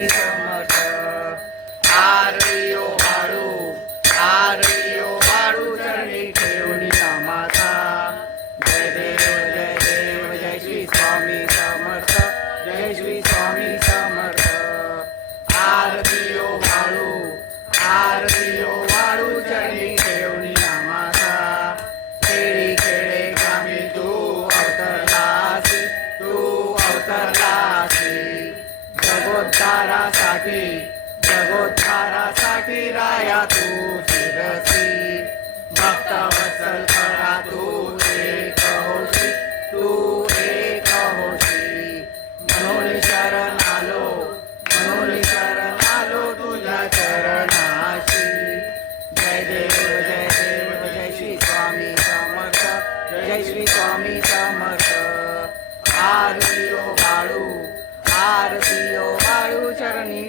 समर्थ आरयो वाळू चरणी ठेवणी नामाचा जय देव जय श्री स्वामी समर्थ जय श्री स्वामी समर्थ आरयो वाळू चरणी ठेवणी नामाचा खेडी खेडे गामी तू अवतरलासी जगोद्धारासाठी राया तू शिरसी भक्त वत्सल करा तू एक होशी म्हणून शरण आलो तुझ्या चरणाशी जय देव जय श्री स्वामी समर्थ जय श्री स्वामी समर्थ आरतीयो वाळू चरणी